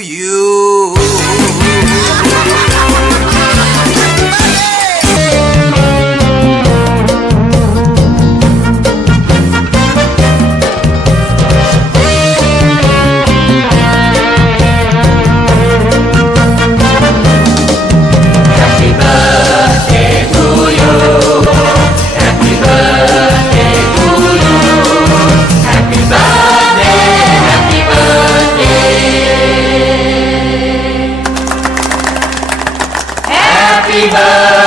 you. Happy birthday.